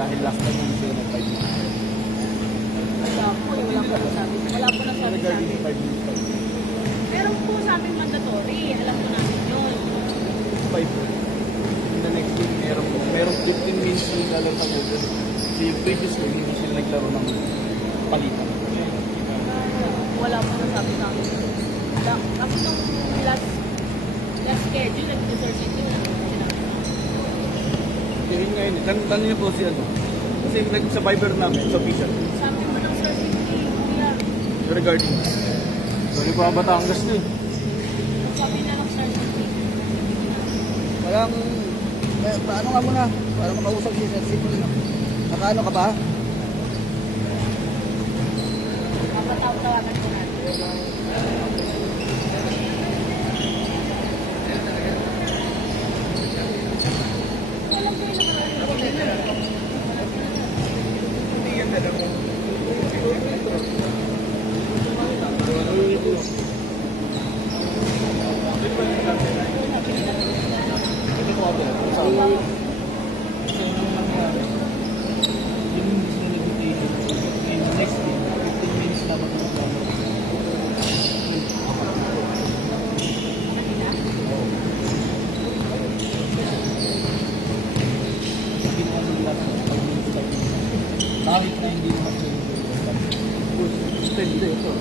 dahil last time yung sila nag-5 na. Wala po nagsabi sa amin. Regarding 5 minutes pa. Meron po sa amin mandatory. Alam po namin yun. 5 po. In the next week, merong 15 minutes yung alam ng Google. Kasi yung previous week, hindi sila naglaro ng palitan. Wala po nagsabi sa amin. Kasi nung last schedule, nag-research ito. Kaya yun ngayon, tanong niyo po si ano. Kasi sa Viber namin, sa official. Sabi mo ng Sir City, kuya. Regarding. Sorry po, Batangas na eh. Sabi na ng Sir City. Walang, paano nga muna? Para makausap si Sir City. Nakaano ka ba? Kapataw-tawagan ko natin. Ito po ako. Sa next week, 15 minutes na magkakaroon. Kahit na hindi naman ito. Ito.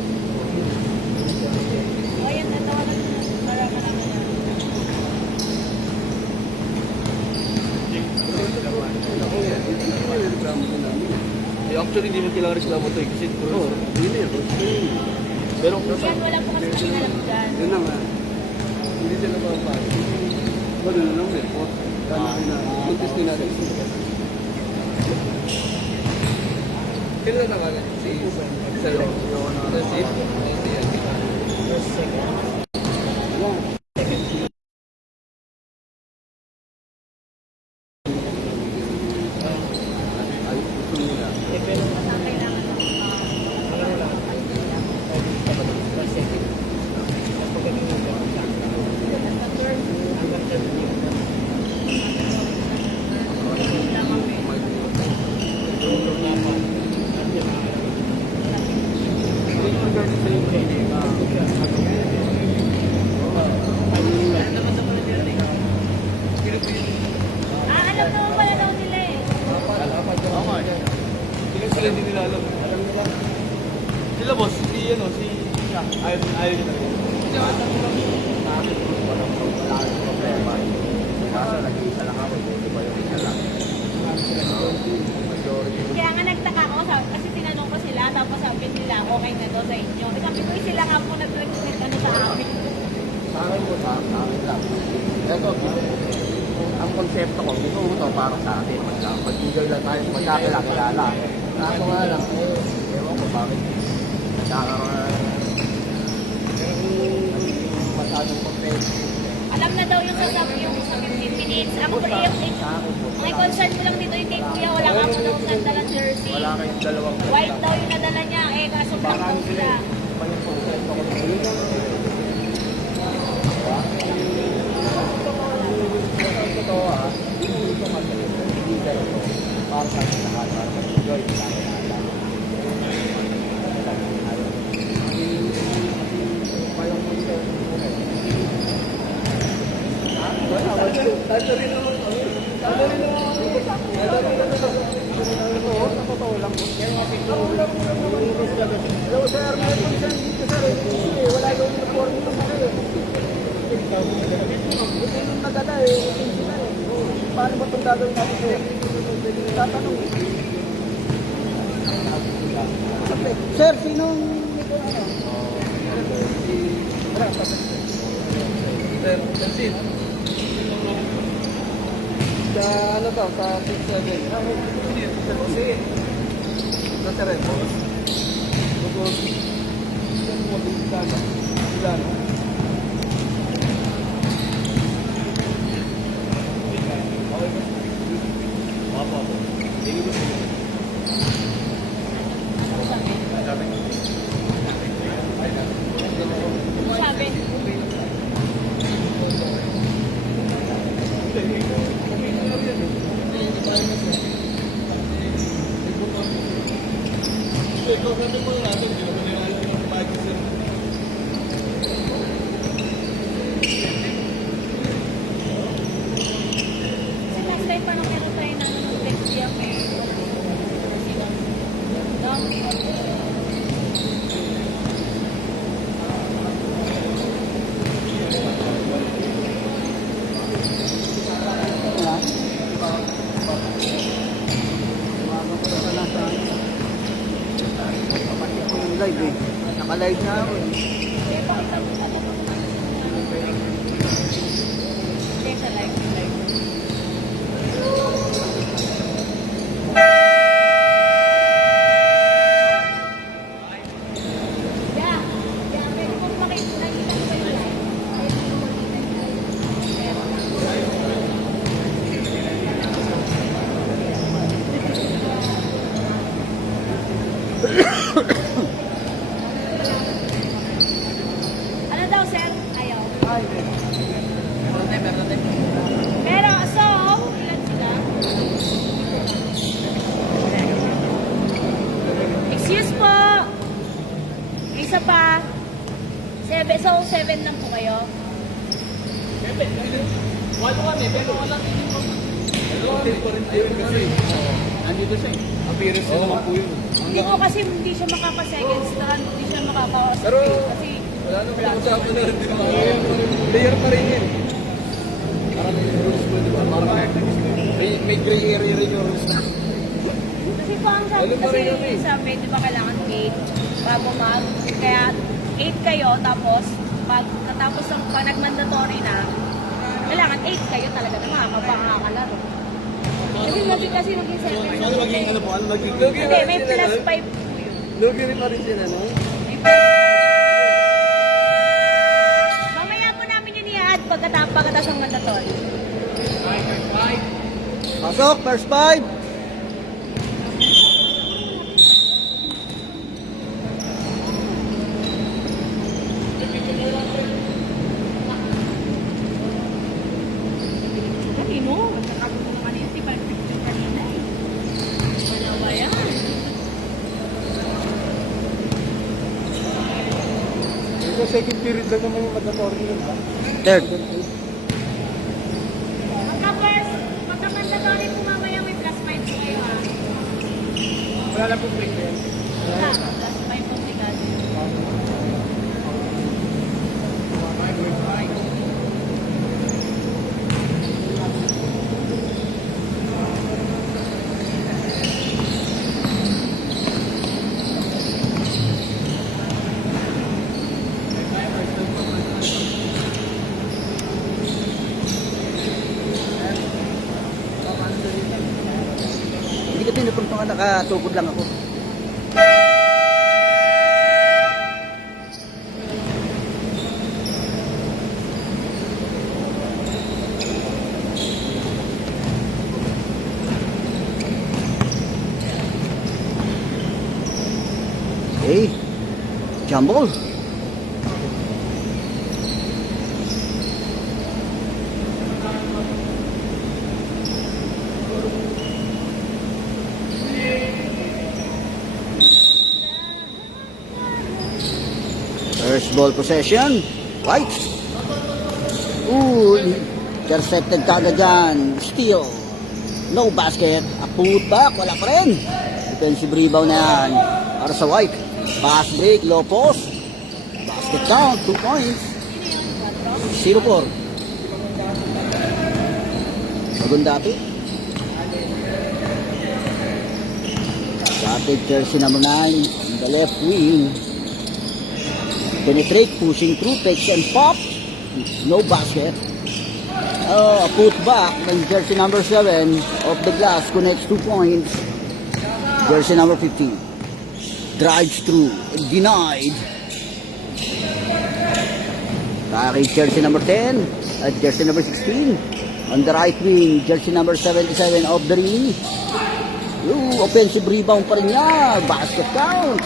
Ayan, natawagan ko na. Para marami na. Actually, hindi mo kailangan reklamo ito eh. Kasi pero Yan, wala po kasi kami alam dyan. Yun na nga. Hindi sila mapapasok. Ano na lang, report. Contest din natin. Kailan na nga si Sir Alam naman pala daw nila eh. sila hindi nila alam. Sila boss, si ano, si ayaw niya talaga. Kaso nag-iisa lang ako, hindi ba yung isa lang? Kaya nga nagtaka ako kasi tinanong ko sila tapos sabi nila okay na daw sa inyo. Eh, sabi ko sila nga po nag-recommend ano sa amin. Sa akin po, sa akin lang. Ito, ang konsepto ko, gusto ko ito para sa atin. Mag-enjoy lang tayo, magkakilala. Kaso nga lang, ewan ko bakit nagkakaroon na masyadong competitive. Alam na daw yung sasabi yung sa 15 minutes. Ako po may concern ko lang dito yung date kuya. Wala nga po daw sandalan jersey. Wala kayong dalawang White daw yung nadala niya eh kaso black daw sila. yung konsepto ko. Totoo hindi ko kasi hindi ganito para sa akin lahat, para mag-enjoy sa akin lahat. Walang mundo. Totoo lang po. Hello sir, may concern dito sir. Wala yung uniform dito sir. Ito yung nagada eh. Paano ba itong gagawin natin sir? Tatanong eh. Sir, sinong nito ano? Sir, Sir, Sa ano to? Sa 6-7. kasi sa Teremo, tapos yan mo din sana, sila no? Okay ba? Opo. Hindi ko sila. Sabi. ikaw sabi mo natin, di ba maniwala ng magic sir? Kasi last time pa nung meron tayo ng text niya may sino? No? Live eh. Naka-live na ako eh. Kaya pakita mo sa lahat. Hindi, sa live. Yeah. Yeah, pwede kong makita ko yung live. Pwede kong makita yung live. Ano daw, sir? Ayaw. Pero, so, ilan sila? Excuse po. Isa pa. So, 7 lang po kayo. Walo kami, pero wala din pa rin tayo kasi Andito siya eh. appearance na naman po yun. Hindi ko kasi hindi siya makapa-second stand, hindi siya makaka-second. Pero, Kasi, wala nang pinag-usapan na rin, di ba? Player pa rin yun. Parang may rules mo, di ba? Parang may gray area rin yung rules na. kasi po ang sabi Ano pa rin kasi yun eh? sabi, di ba kailangan 8 bago mag, kaya 8 kayo, tapos pag natapos ng pag nag-mandatory na, kailangan 8 kayo talaga na makakalaro. Kasi kasi maging 7. Ano maging ano po? Ano maging Hindi, may plus 5 po yun. Lugi rin pa rin sila, no? May plus 5. Mamaya po namin yun i-add pagkatapos ng mandatory. Pasok, first 5. Kanino? Nagkakabot mo kanina, di ba picture kanina eh. Wala ba yan? Ito second period lang naman yung mandatory yun, ba? Third. Pagka-mandatory po mamaya may plus 5 po kayo ha. Wala na po break yan. Ha, plus 5 po si Kasi. Hindi ka pinupuntungan, nakatukod lang ako. Okay. Jumble. First ball possession. White. Ooh, intercepted kagad dyan. Steal. No basket. A put back. Wala pa rin. Defensive rebound na yan. Para sa White. Pass break. Low post. Basket count. 2 points. 0-4. Magundati. Started jersey number 9 in the left wing. Penetrate, pushing through, takes and pops. No basket. A put back ng jersey number 7 of the glass connects 2 points. Jersey number 15. Drives through, denied. Package jersey number 10 at jersey number 16. On the right wing, jersey number 77 of the ring. Ooh, offensive rebound pa rin niya. Basket count.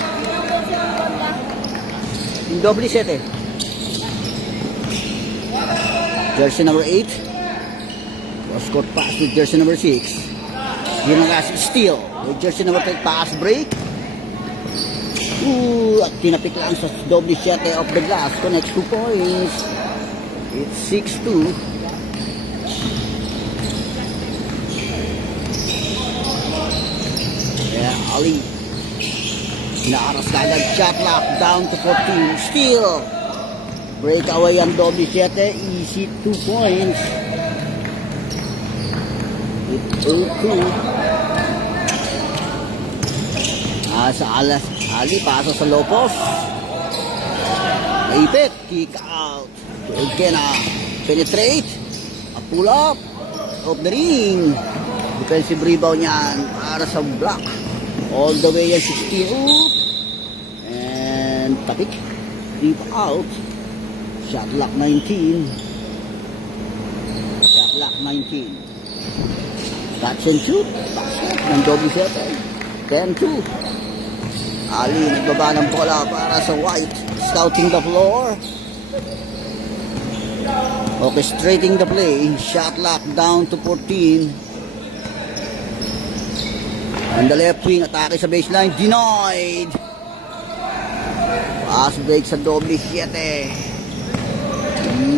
Yung doble set eh. Jersey number 8. Cross-court pass with jersey number 6. Yun ang last steal. With jersey number 10, pass break. At tinapik lang sa doble 7 of the glass. Connects 2 points. It's 6-2. Yeah, Ali. Naaras na agad. Shot lock down to 14. Still. Breakaway ang doble 7. Easy 2 points. It's 8-2. Sa Ali, pasa sa low post. Naipit, kick out. Again, penetrate. A pull up of the ring. Defensive rebound yan para sa block. All the way at 16. Oop. And tapik. Deep out. Shot lock 19. Shot lock 19. Catch and shoot. Basket ng double set. 10-2. Ali nagbaba ng bola para sa White. Scouting the floor. Orchestrating the play. Shot lock down to 14. And the left wing, atake sa baseline. Denied. Pass break sa doble 7.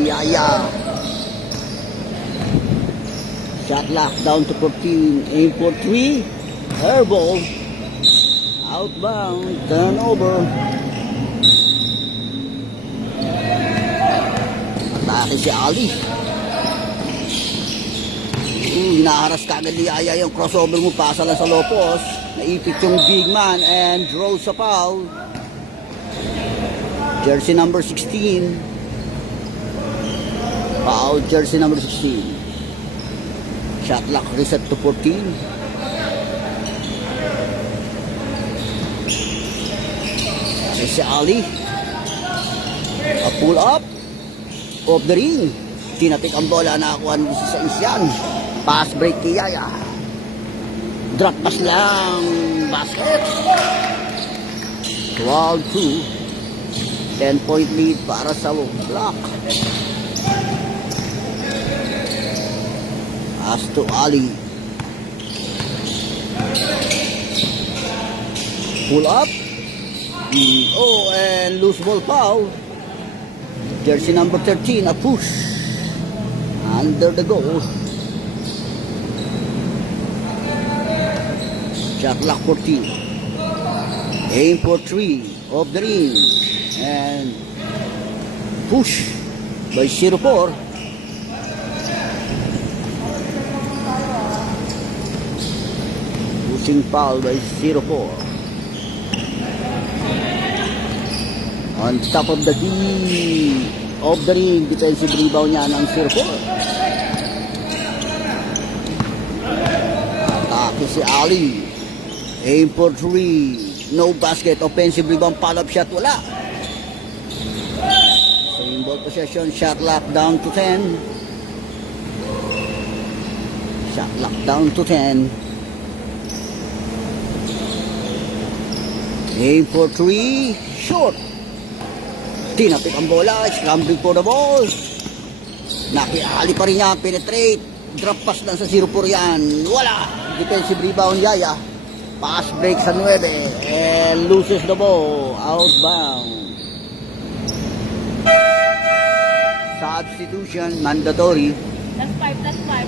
Yaya. Shot lock down to 14. Aim for 3. Airball. Outbound. Turnover. Atake si Ali. Hinaharas ka agad ni Yaya yung crossover mo. Pasa lang sa low post. Naipit yung big man and draws sa foul. Jersey number 16. Foul jersey number 16. Shot lock reset to 14. Si Ali. A pull up of the ring. Tinatik ang bola, nakakuha ng 16 yan. Pass break kay Yaya. Drop pass lang. Basket. 12-2. 10-point lead para sa block. Pass to Ali. Pull up. And loose ball foul. Jersey number 13, a push. Under the goal. Shot lock 14. Aim for 3 of the ring. And push by 0-4. Pushing foul by 0-4. On top of the D of the ring, defensive rebound niya ng 0-4. Atake si Ali. Aim for 3. No basket. Offensive rebound. Follow-up shot. Wala. Same ball possession. Shot lock down to 10. Shot lock down to 10. Aim for 3. Short. Tinapik ang bola, scrambling for the ball. Nakiali pa rin niya, penetrate. Drop pass lang sa 0-4 yan. Wala. Defensive rebound, Yaya. Pass break sa 9. And loses the ball. Outbound. Substitution, mandatory. Last 5, last 5.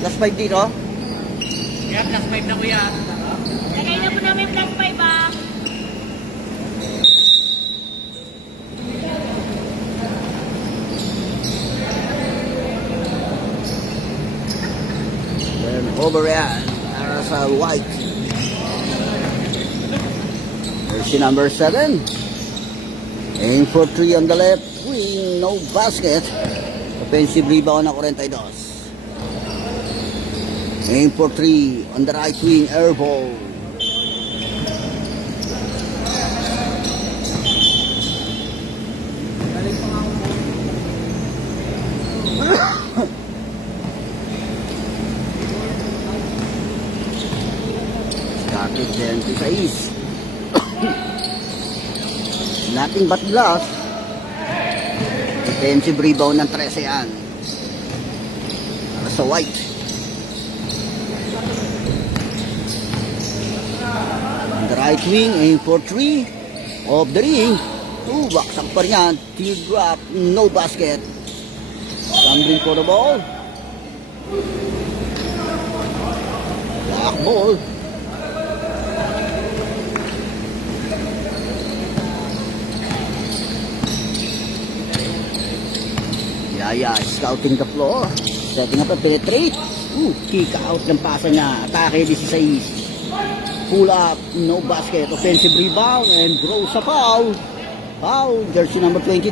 Last 5 dito. Kaya plus 5 na kuya. Lagay na po namin plus 5 ah. Overreact para sa White. Jersey number 7. Aim for 3 on the left wing. No basket. Offensive rebound na 42. Aim for 3 on the right wing. Air ball. Started 26. Nothing but blast. Defensive rebound ng 13 yan. Para sa White. right wing, aim for 3. Off the ring. Baksak pa rin yan. Teardrop, no basket. Scrambling for the ball. Black ball. Yaya scouting the floor. Setting up a penetrate. Kick out ng pasa niya. Atake 16. Pull up, no basket. Offensive rebound and draw sa foul. Foul, jersey number 23.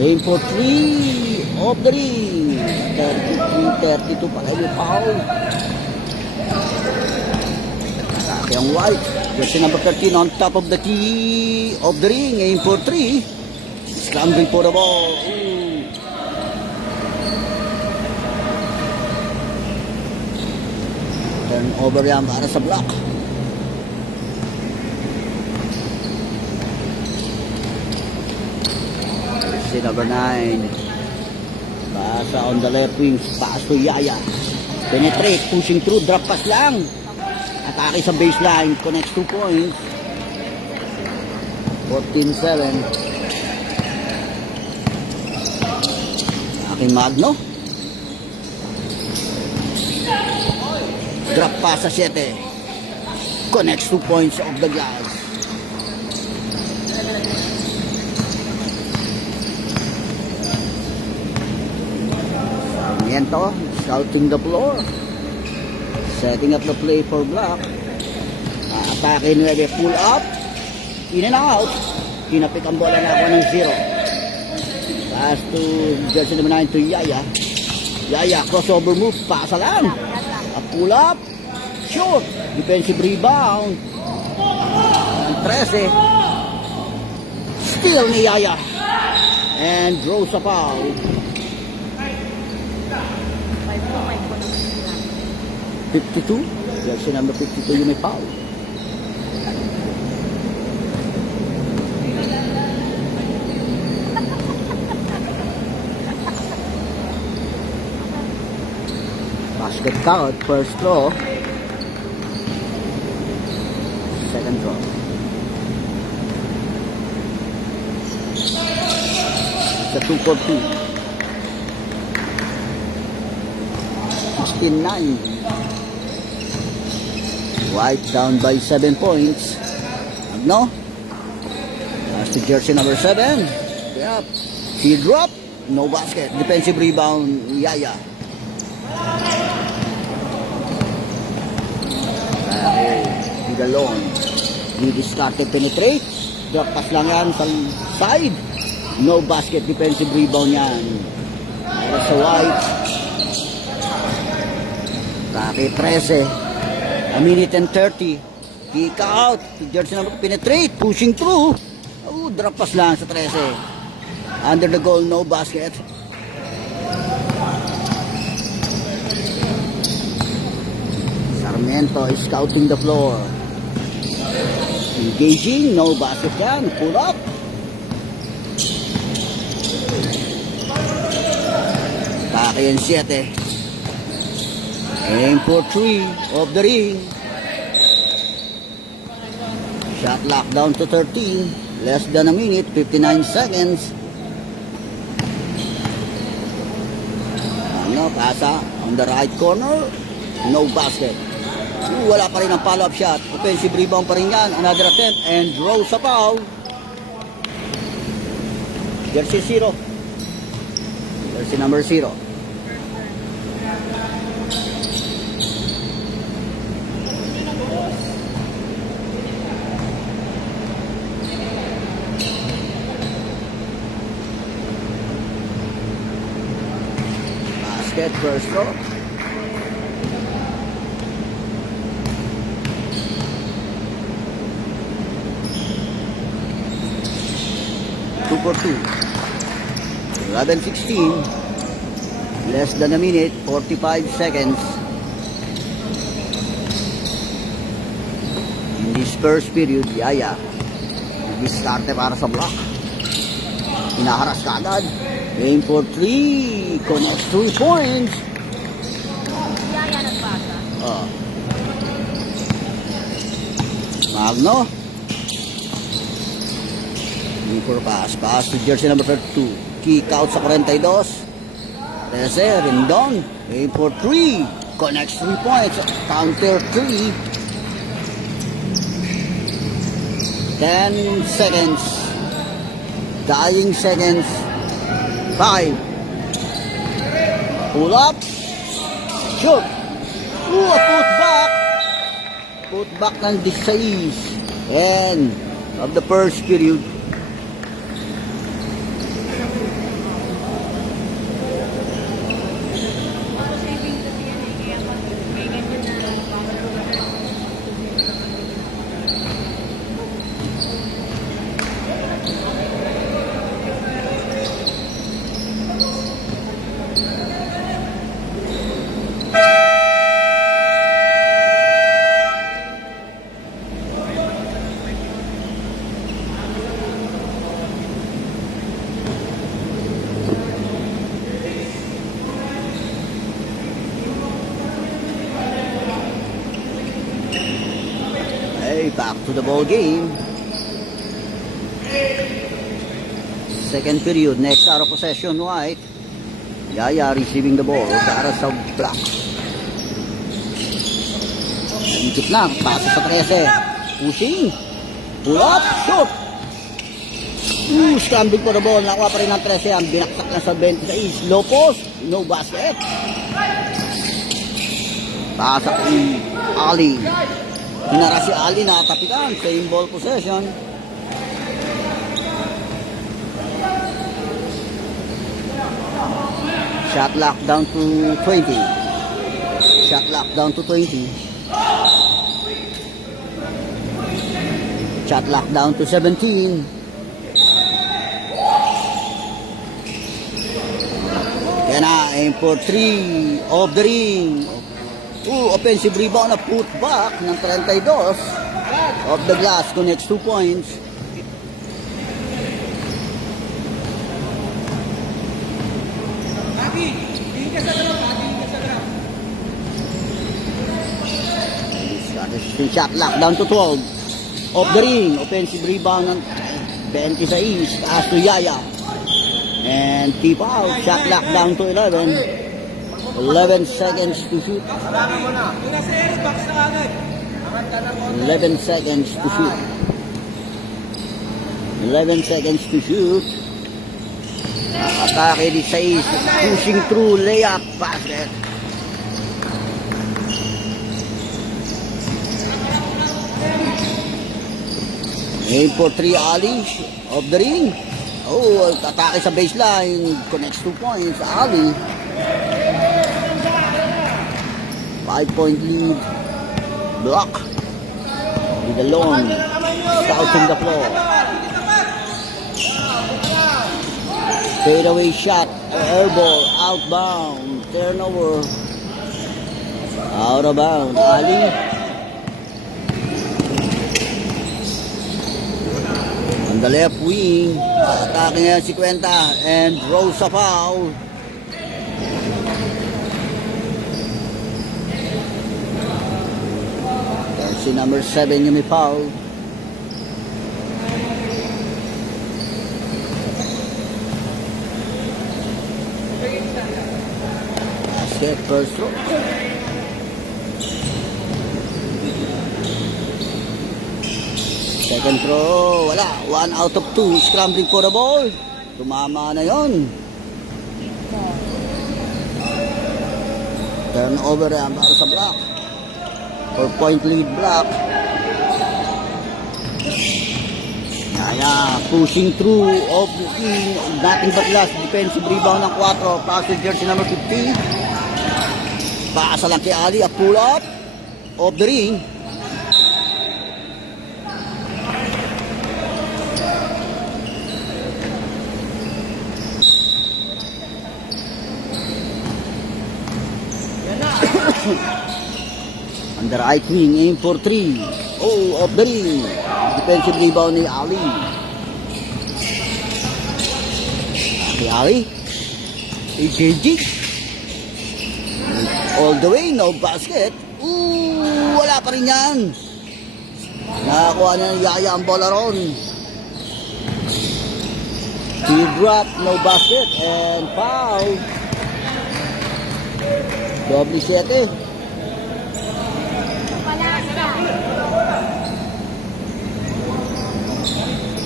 Aim for 3. Off the ring. 33-32 pa kayo foul. Atake ang White. Jersey number 13 on top of the key of the ring. Aim for 3. Scrambling for the ball. Turnover yan para sa block. Jersey number 9. Pasa on the left wing. Pass to Yaya. Penetrate. Pushing through. Drop pass lang. Atake sa baseline, connects 2 points. 14-7. Aking Magno. Drop pass sa 7. Connects 2 points off the glass. Sarmiento, scouting the floor. Setting up the play for block. Atake 9, pull up. In and out. Kinapik ang bola na ako ng 0. Pass to jersey number 9 to Yaya. Yaya, crossover move. Pasa lang. A pull up. Shoot. Defensive rebound. And 13. Steal ni Yaya. And draws a foul. 52. Jersey number 52 yung may foul. Basket count, first throw. Second throw. It's a 2 for 2. 16-9. White down by 7 points. No? That's the jersey number 7. Yep. He drop. No basket. Defensive rebound. Yaya. Hidalong. He discarded penetrate. Drop pass lang yan sa side. No basket. Defensive rebound yan. Para sa White. Taki 13. A minute and 30. Kick out. Jersey number penetrate. Pushing through. Drop pass lang sa 13. Under the goal, no basket. Sarmiento is scouting the floor. Engaging. No basket yan. Pull up. Taki ang 7. Aim for 3 of the ring. Shot lock down to 13. Less than a minute, 59 seconds. Pasa on the right corner. No basket. Wala pa rin ang follow-up shot. Offensive rebound pa rin yan. Another attempt and draw sa foul. Jersey 0. Jersey number 0. Basket first throw. Two for 2. 11-16. Less than a minute, 45 seconds. In this first period, Yaya. This starte para sa block. Hinaharas ka agad. Aim for 3. Connects 3 points. Yaya nagpasa. Oh. Magno. Aim for pass. Pass to jersey number 32. Kick out sa 42. Trece, Rendon. Aim for 3. Connects 3 points. Counter 3. 10 seconds. Dying seconds. 5. Pull up. Shoot. Ooh, put back. Put back ng 16. End of the first period. Para saving kasi yan eh. Kaya pag may ganyan na Hey, back to the ball game. Second period, next out of possession, White. Yaya receiving the ball para sa block. Ikot na, pasa sa 13. Pushing. Pull up, shoot. Scrambling for the ball. Nakuha pa rin ng 13. Ang binaksak na sa 26. Low post, no basket. Pasa kay Ali. Hinara si Ali na tapitan. Same ball possession. Shot lock down to 20. Shot lock down to 20. Shot lock down to 17. Yan na, aim for 3. Off the ring. Offensive rebound na put back ng 32. Off the glass, connects 2 points. Shot lock down to 12. Off the ring, offensive rebound ng 26. Pass to Yaya. And tip out. Shot lock down to 11. 11 seconds to shoot. 11 seconds to shoot. 11 seconds to shoot. Atake di 6. Pushing through layup basket. Aim for 3 Ali. Off the ring. Oh, atake sa baseline. Connects 2 points. Ali. 5-point lead. Block. With the long. Scouting the floor. Fadeaway shot. Air ball. Outbound. Turnover. Out of bounds. Ali. On the left wing. Atake niya si Cuenta. And throws a foul. Si number 7 yung may foul. Basket, first throw. Second throw, wala. 1 out of 2. Scrambling for the ball. Tumama na yon. Turnover yan para sa block. 4-point lead block. Yaya pushing through off the wing. Nothing but last. Defensive rebound ng 4. Pass to jersey number 50. Paasa lang kay Ali. A pull up. Off the ring. On the right wing, aim for 3. Oh, off the ring. Defensive rebound ni Ali. Nakiari. AJG. All the way, no basket. Ooh, wala pa rin yan. Nakakuha na ng Yaya ang bola ron. Teardrop, no basket, and foul. Doble 7.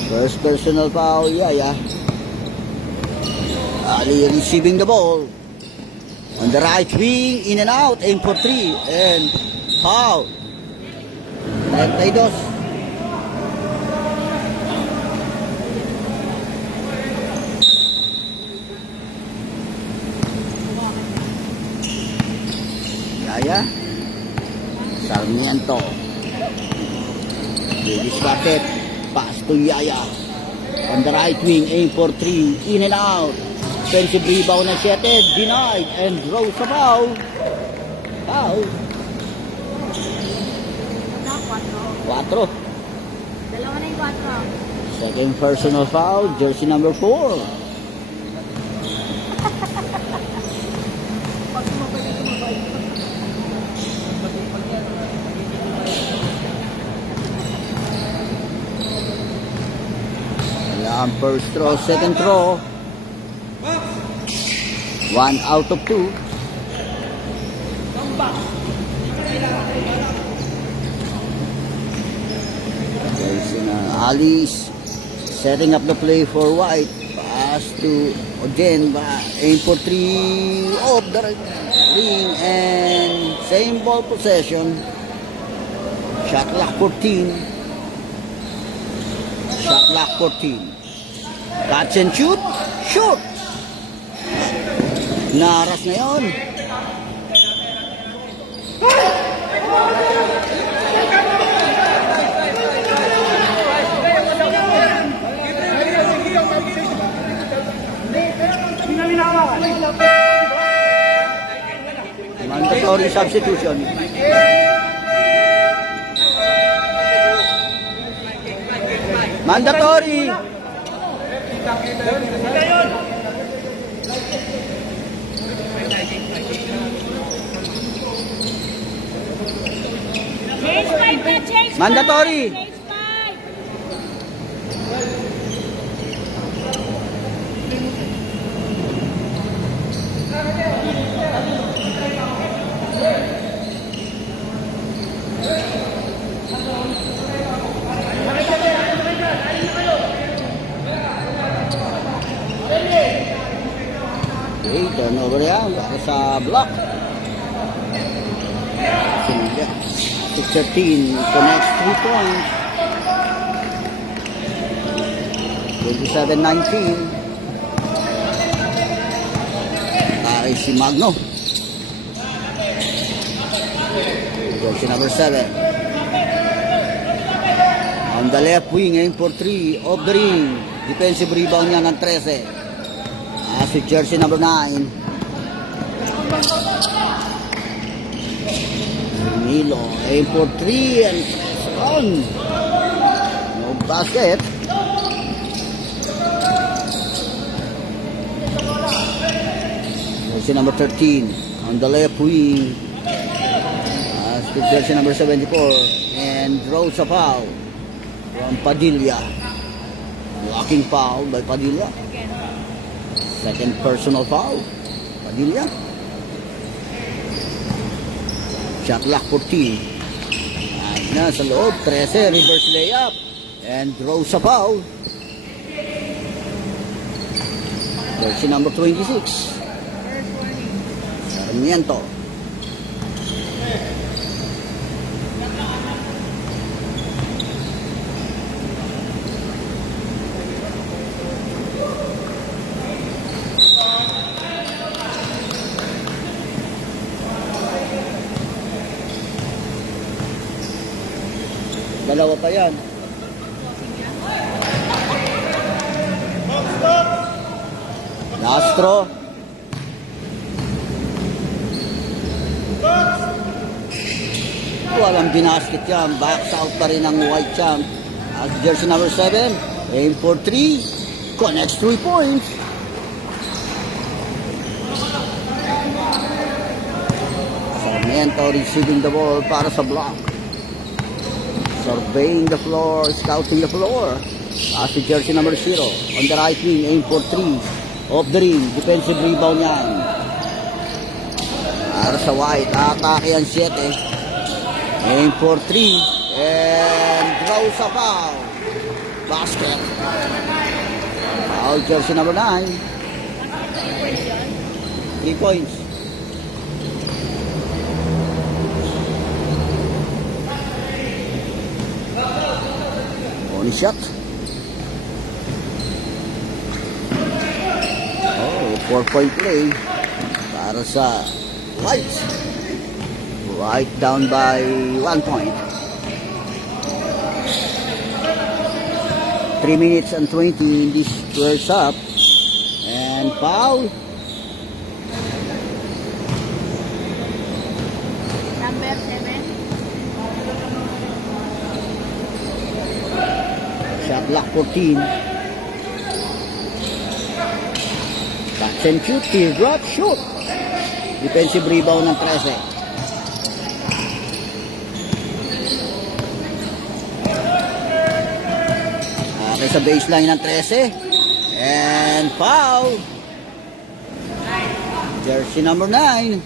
First personal foul, Yaya. Ali receiving the ball. On the right wing, in and out, aim for 3, and foul. 32. Yaya. Sarmiento. Davis Bucket. Pass to Yaya. On the right wing, aim for 3, in and out. Defensive rebound ng 7, denied, and draws a foul. Foul. 4. Dalawa na yung 4. Second personal foul, jersey number 4. Ayan, first throw, second throw. 1 out of 2. Ali's setting up the play for White. Pass to Ojen. Aim for 3 off the ring, and same ball possession. Shot clock 14. Shot clock 14. Catch and shoot. Shoot! Naras na yun. Mandatory substitution. Mandatory. Change 5 na, change 5. Mandatory. Change 5. Okay, turnover yan. Baka sa block. 6-13 connects 3 points. 27-19. Ay si Magno. Jersey number 7. On the left wing, aim for 3 off the ring. Defensive rebound niya ng 13. Si jersey number 9. Milo, aim for 3 and on. No basket. Jersey number 13 on the left wing. Jersey number 74, and draws a foul from Padilla. Blocking foul by Padilla. Second personal foul. Padilla. Shot clock 14. Ay na sa loob. 13. Reverse layup. And draws a foul. Jersey number 26. Sarmiento. Dalawa pa yan. Lastro. Walang binasket yan. Backs out pa rin ang White Champ. As jersey number 7. Aim for 3. Connects 3 points. Sarmiento receiving the ball para sa block. Surveying the floor, scouting the floor. Pass to jersey number 0. On the right wing, aim for 3. Off the ring, defensive rebound yan. Para sa White, atake ang 7. Aim for 3. And draws a foul. Basket. Foul jersey number 9. 3 points. Only shot. Oh, 4-point play para sa White. White down by 1 point. 3 minutes and 20 in this first up. And foul. Number 7. Shot clock 14. Catch and shoot. Teardrop shoot. Defensive rebound ng 13. Okay sa baseline ng 13. And foul. Jersey number 9.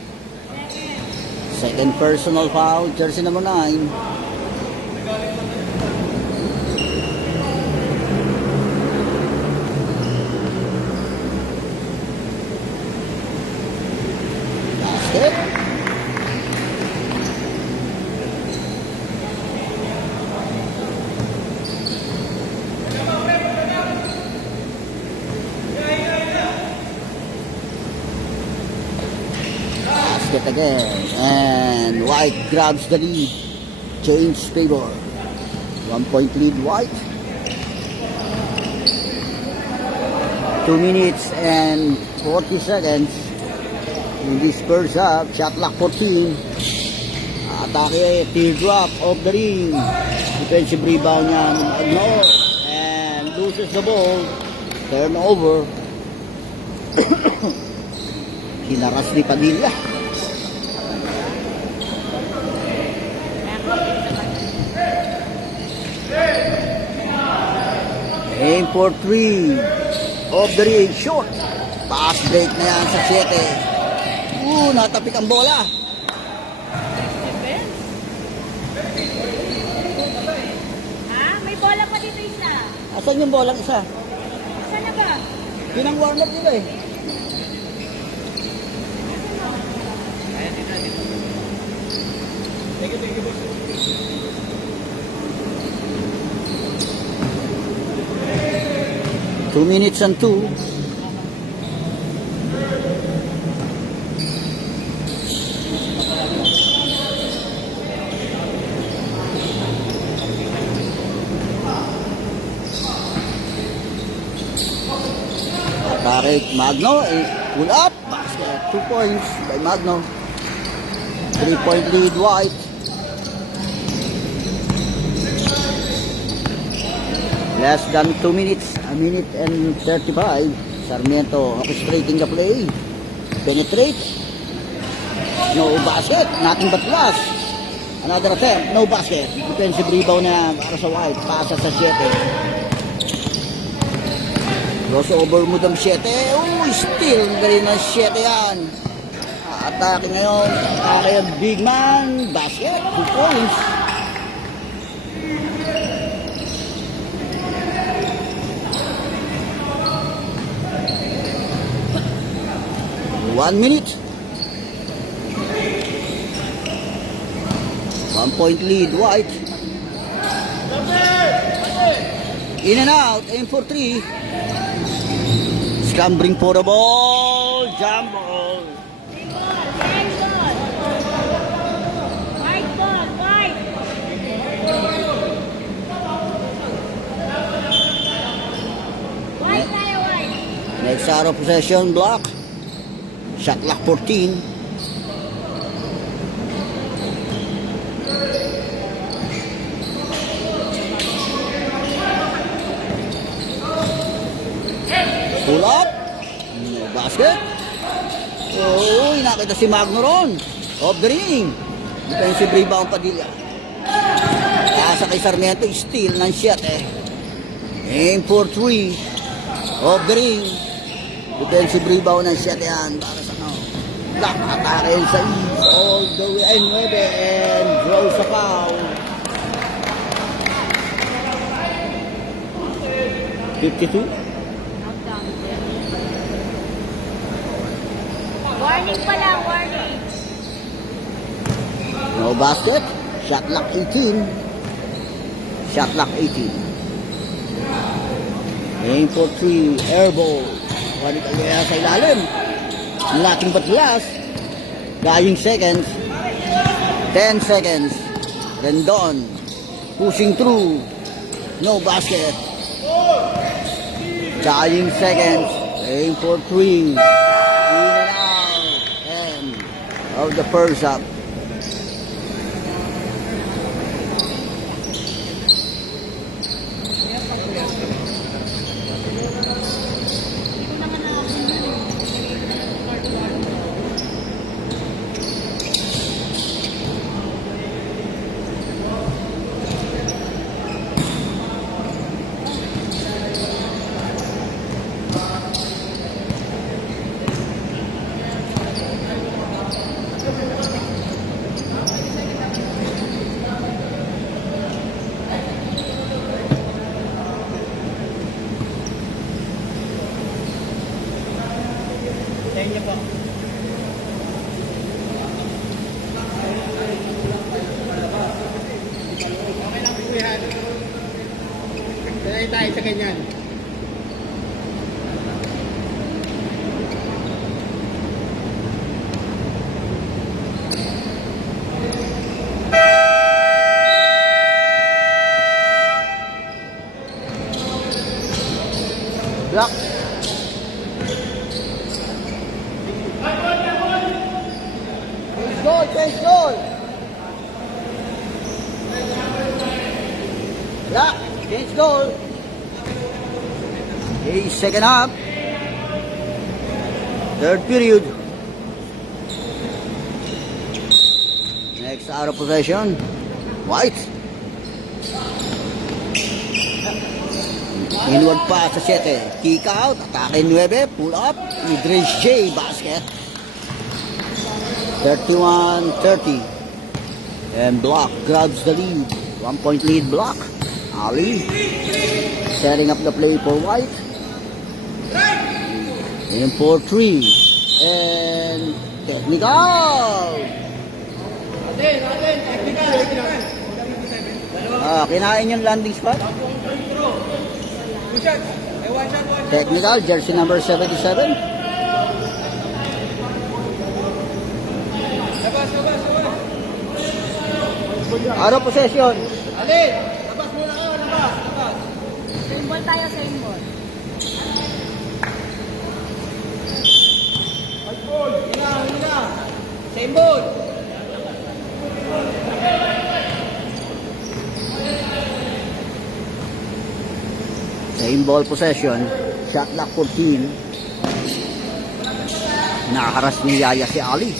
Second personal foul. Jersey number 9. Basket. Basket again. And White grabs the lead. Change favor. 1 point lead White. 2 minutes and 40 seconds. In this first up, shot clock 14. Atake, teardrop off the ring. Defensive rebound niya, no, and loses the ball. Turnover. Hinaras ni Padilla. Aim for 3. Off the ring, short. Pass break na yan sa 7. Natapik ang bola. May bola pa dito isa. Asan yung bolang isa? Saan na ba? Pinang warm up nila eh. Two minutes and 2. Tarek Magno, pull up, basket, 2 points by Magno. 3-point lead White. Less than 2 minutes, 1 minute and 35. Sarmiento orchestrating the play. Penetrate. No basket, nothing but plus. Another attempt, no basket. Defensive rebound na para sa White, pasa sa 7. Crossover mo ng 7. Still very na 7 yan. Atake ngayon. Atake ang big man. Basket. 2 points. One minute. 1 point lead White. In and out. Aim for 3. Scrambling for the ball. Jump ball. White ball. White. White tayo, White. Next out of possession block. Shot clock 14. Pull up. No basket. Oh, nakita si Magno ron. Off the ring. Defensive rebound Padilla. Kaya sa kay Sarmiento, steal ng shot eh. Aim for 3. Off the ring. Defensive rebound ng shot yan. Para sa no. Block atake sa east. All the way. And 9 and draws a foul. 52. Knockdown. Warning pala, warning. No basket. Shot clock 18. Shot clock 18. Aim for 3. Air ball. Balik kaya sa ilalim. Nothing but glass. Dying seconds. 10 seconds. Rendon. Pushing through. No basket. Dying seconds. Aim for 3. In and out. End of the first half. Thank you po. Okay lang po yan. Sanay tayo sa ganyan. Block. Change goal. Block. Change goal. Okay, second half. Third period. Next out of possession. White. Inward pass sa 7. Kick out. Atake 9. Pull up. Idris J. Basket. 31-30. And Block grabs the lead. 1 point lead Block. Ali. Setting up the play for White. Aim for 3. And technical. Kinain yung landing spot. Technical, jersey number 77. Out of possession. Ali! Labas muna ka! Labas! Labas! Same ball tayo, same ball. Hina! Same ball! Same ball possession. Shot clock 14. Nakaharas ni Yaya si Ali.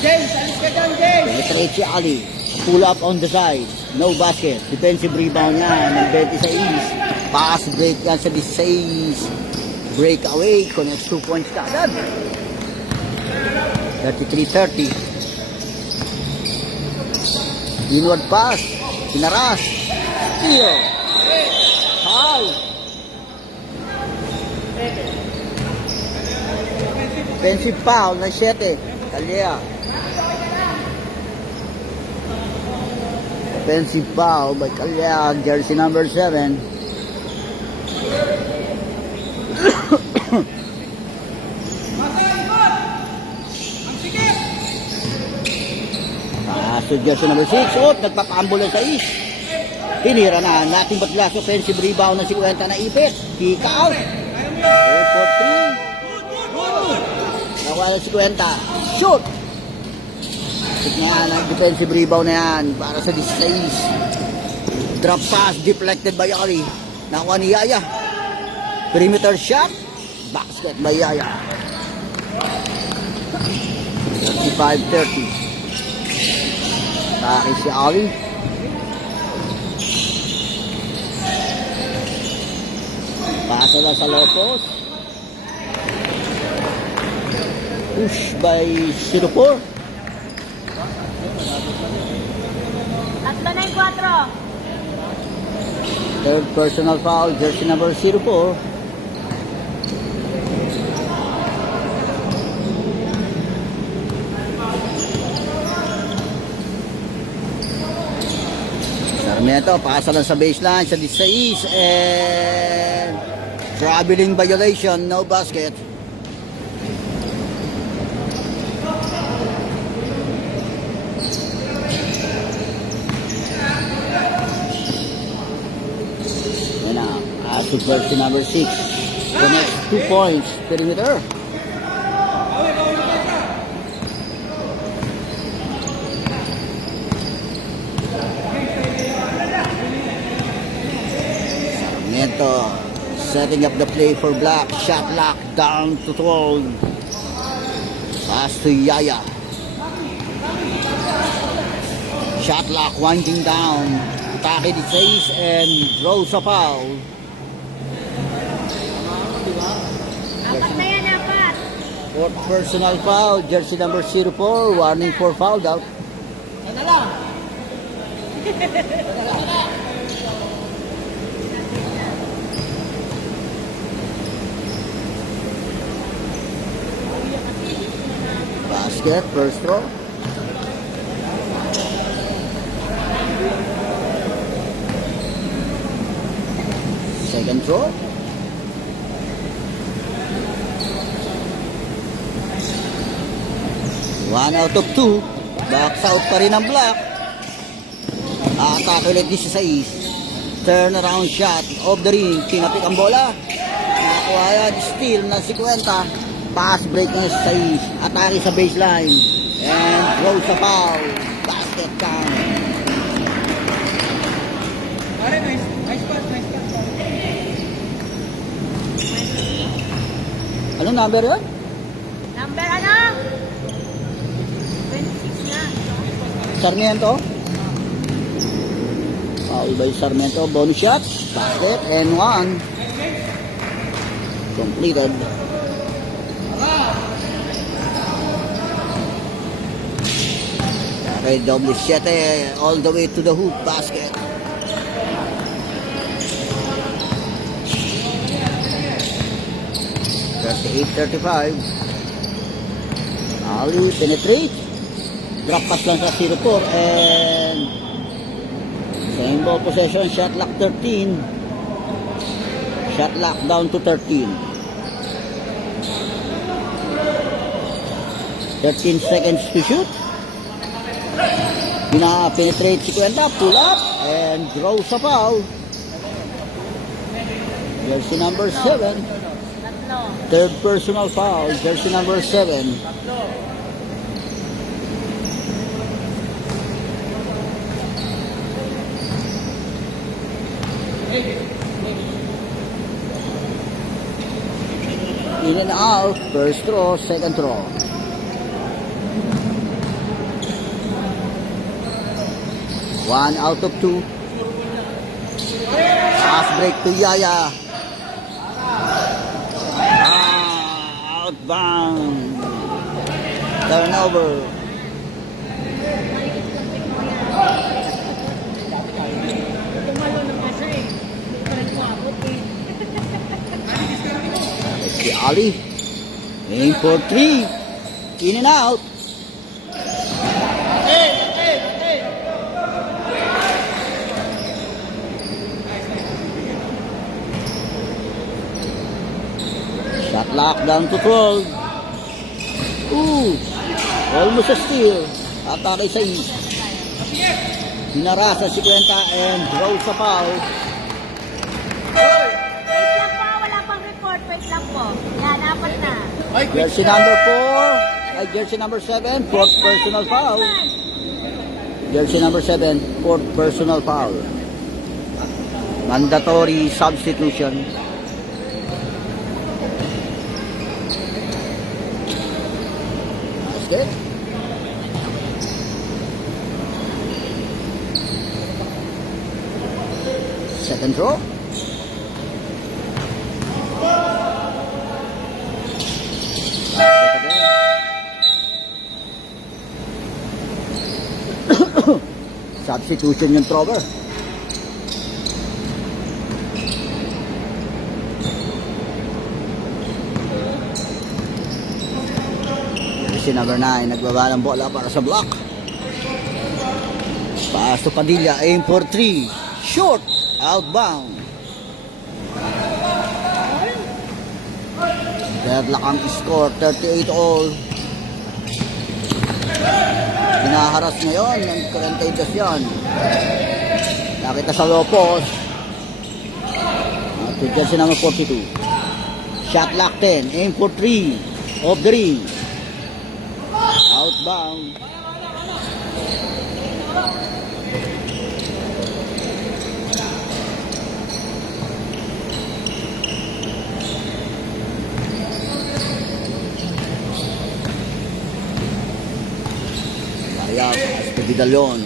James! Alis ka dyan, James! Penetrate si Ali. Pull up on the side. No basket. Defensive rebound yan. Ng 26. Pass break yan sa 16. Breakaway. Connects 2 points kaagad. 33-30. Inward pass. Pinaras. Steal. Foul. Offensive foul ng 7. Kalya. Offensive foul by Kalya. Jersey number 7. So jersey number 6. Nagpapaambol sa is. Tinira na. Nothing but glass. Offensive rebound na 50 na ipit. Kick out. 8 for 3. Nawala 50. Shoot. Tignan ang defensive rebound na yan. Para sa 16. Drop pass. Deflected by Ali. Nakuha ni Yaya. Perimeter shot. Basket by Yaya. 35-30. Atake si Ali. Pasa na sa Lopos. Push by 04. Tatlo na yung 4. Third personal foul, jersey number 04. Sarmiento, pasa lang sa baseline, sa 16, and traveling violation, no basket. Yan na, acid jersey number 6, connects 2 points, perimeter. Sarmiento setting up the play for Black. Shot lock down to 12. Pass to Yaya. Shot lock winding down. Atake ni Chase and throws a foul. Apat na yan, apat. Fourth personal foul. Jersey number 04. Warning for foul out. Basket, first throw. Second throw. One out of two. Box out pa rin ang Black. Atake ulit 16. Turn around shot off the ring. Tinapik ang bola. Nakuha yan. Steal na 50. Pass break ng 6. Atake sa baseline. And throws a foul. Basket count. Anong number yun? Number ano? 26 na. Sarmiento. Foul by Sarmiento. Bonus shot. Basket. And one. Completed. Okay, double 7 all the way to the hoop basket. (38-35). Ali penetrate. Drop pass lang sa 04 and same ball possession. Shot lock 13. Shot lock down to 13. 13 seconds to shoot. Pina-penetrate si Cuenta, pull up, and draws a foul. Jersey number 7. Tatlo. Third personal foul, jersey number 7. In and out, first throw, second throw. One out of two. Pass break to Yaya. Outbound. Turnover. Tumalo na kasi eh. Hindi pa rin kumabot eh. Si Ali. Aim for 3. In and out. Shot lock down to 12. Ooh. Almost a steal. Atake sa east. Hinarasa si Cuenta and draws a foul. Wait lang po, wala pang report. Wait lang po. Yan, apat na. Jersey number 4. Ay, jersey number 7. Fourth personal foul. Jersey number 7. Fourth personal foul. Mandatory substitution. Basket. Second throw. Substitution yung thrower. Si number 9, nagbaba ng bola para sa block. Pass to Padilla, aim for 3. Short, outbound. Deadlock ang score, 38 all. Hinaharas ngayon ng 42 yan. Nakita sa low post. At jersey number 42. Shot lock 10, aim for 3. Off the ring. Outbound. Kaya Vidalon.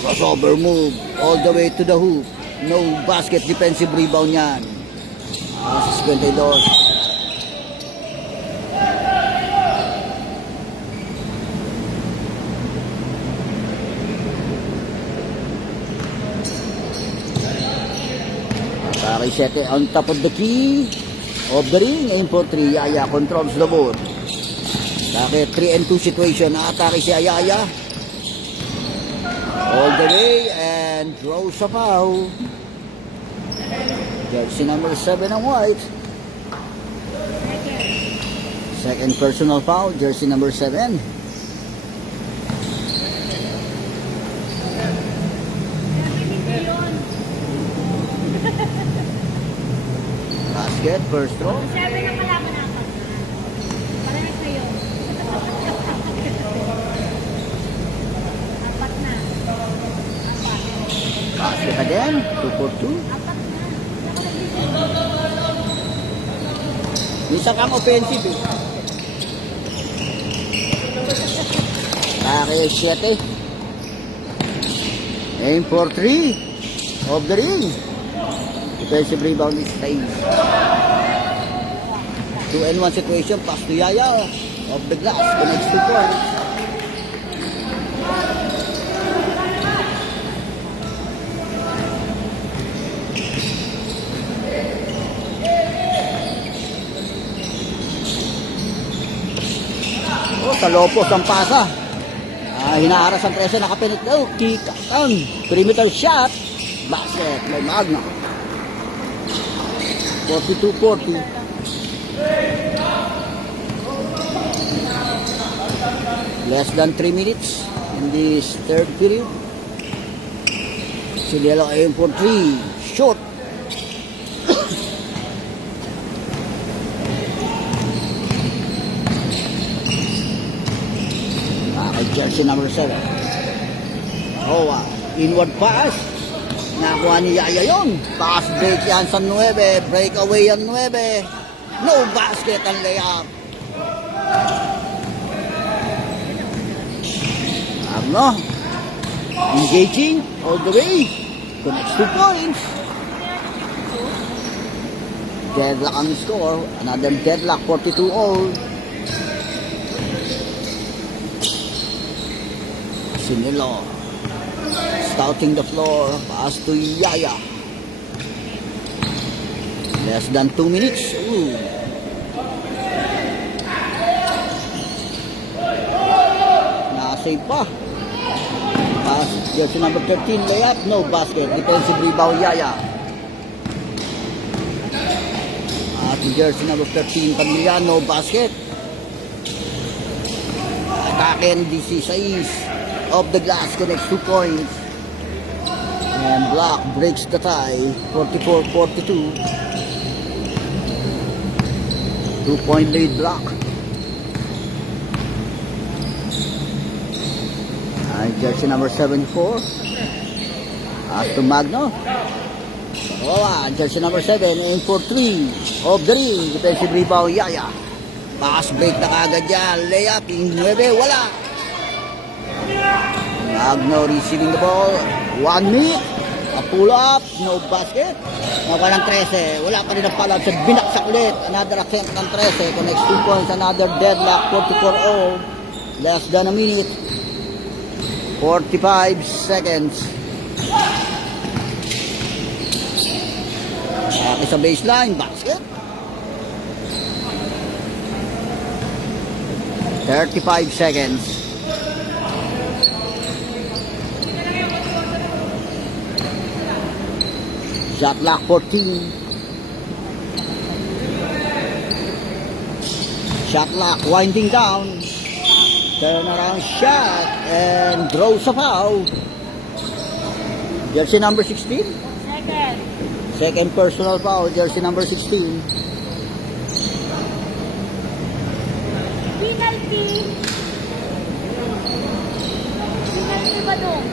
Crossover move all the way to the hoop. No basket, defensive rebound yan. Sa 52. Kari 7 on top of the key of the ring, aim for 3. Yaya controls the board. Kaki 3 and 2 situation. Atake si Yaya all the way and draws a foul. Jersey number 7 ang white. Second personal foul, jersey number 7. Basket, first throw. Sabi na kalaban natin. Parehas kayo. Apat na. Basket again, 2 for 2. Apat na. Isa kang offensive eh. Kaki 7. Aim for 3. Off the ring. Defensive rebound is staying. 2 and 1 situation. Pass to Yaya. Off the glass. Connects to points. Sa lopos ang pasa. Hinaharas ang presa, nakapinik daw. Kick ang perimeter shot. Basket, may Magna. 42-40. Less than 3 minutes in this third period. Silielo aim for 3. Short. Jersey number 7. Inward pass. Nakuha ni Yaya yun. Pass break yan sa 9. Breakaway yan 9. No basket ang layup. Agno. Engaging all the way. Connects 2 points. Deadlock ang score. Another deadlock, 42 all. Sinilo scouting the floor, pass to Yaya. Less than 2 minutes. Nasave pa. Pass, jersey number 13, layup, no basket. Defensive rebound, Yaya. At jersey number 13, Padilla, no basket. Ataken, 16. Of the glass, connects 2 points. And block breaks the tie. 44-42. 2-point lead block. Jersey number 74. To Magno. Jersey number 7. Aim for 3. Of the ring. Defensive rebound, Yaya. Pass break na kagad yan. Layup. 9. Wala. Magno receiving the ball. 1 minute. A pull up, no basket. Nakuha ng 13. Wala pa rin ang palab sa binaksak ulit. Another attempt ng 13. Connects 2 points. Another deadlock. 44-0. Less than a minute. 45 seconds. Sa baseline, basket. 35 seconds. Shot clock 14. Shot clock winding down. Turnaround shot and draws a foul. Jersey number 16. Second. Second personal foul, jersey number 16. Penalty. Penalty ba doon?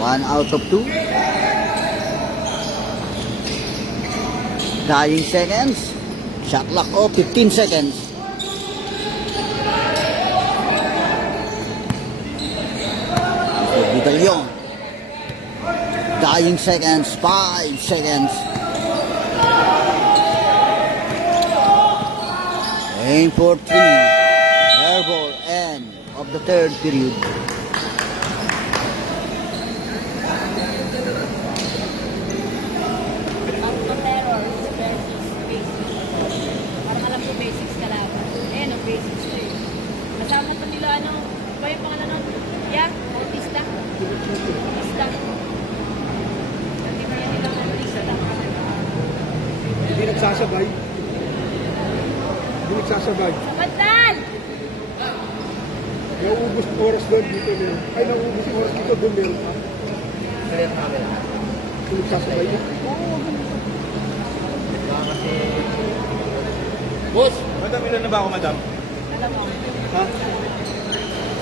One out of two. Dying seconds. Shot clock off, 15 seconds. Vitalyon. Dying seconds, 5 seconds. Aim for 3. Airball, end of the third period. Terror versus basics. Parang alam ko basics ka lang. Eh, no, basics ko eh. Kasama pa nila, ano, ba yung pangalan nun? Yeah, autista. Autista. Hindi kaya nila autista lang. Hindi nagsasabay. Hindi nagsasabay. Sa bandal! Nauubos yung oras doon, dito meron. Ay, nauubos yung oras dito, doon meron pa. Kaya namin lang. Hindi nagsasabay yun. Boss! Madam, ilan na ba ako, madam? Alam mo. Ha?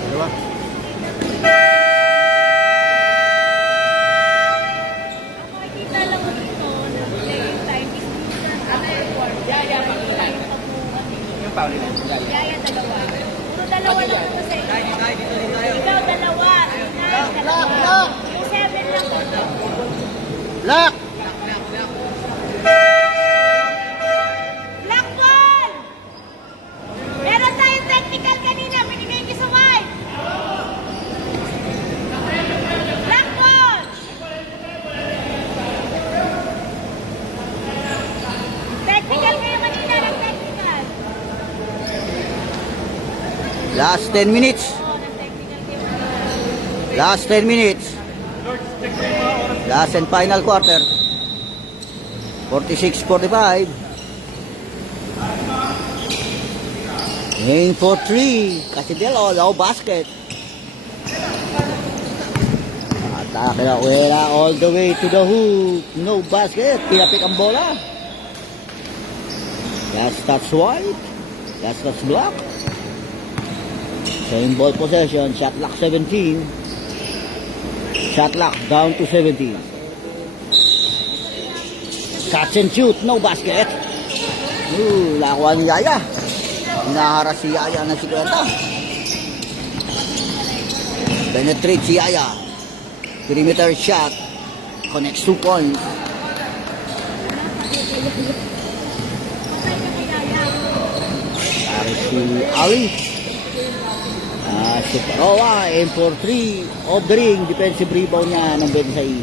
Diba? Ang makikita lang ko dito, na playing time is minsan at airport. Yaya, makikita yung pagbukas. Yung Pauli na. Yaya, dalawa. Puro dalawa lang ito sa inyo. Ikaw, dalawa. Ina, dalawa. Yung 7 lang ko. Lock! Black ball! Meron tayong technical kanina. Binigay ko sa white. Black ball! Technical kayo kanina ng technical. Last 10 minutes. Oo, ng technical kayo kanina. Last 10 minutes. Last and final quarter. 46-45. Aim for 3. Casidelo, low basket. Atake na Uela all the way to the hoop. No basket. Pinapik ang bola. Last touch white. Last touch block. Same ball possession. Shot clock 17. Shot clock down to 17. Catch and shoot. No basket. Lakuha ni Yaya. Hinaharas si Yaya na 50. Penetrate si Yaya. Perimeter shot. Connects 2 points. Para si Ali. Si Paroa, aim for 3. Off the ring. Defensive rebound niya ng 26.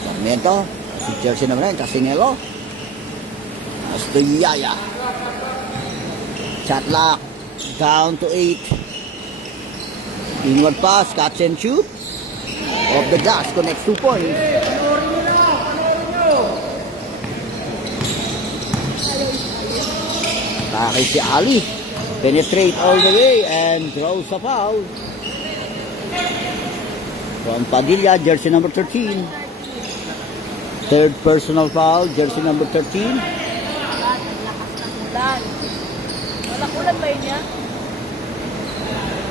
Sarmiento. Si Jersey naman rin. Casinelo. As to Yaya. Shot lock. Down to 8. Inward pass. Catch and shoot. Off the glass. Connects 2 points. Takay si Ali. Penetrate all the way and draws a foul. From Padilla, jersey number 13. Third personal foul, jersey number 13. Ulan. Walang ulan ba yun niya?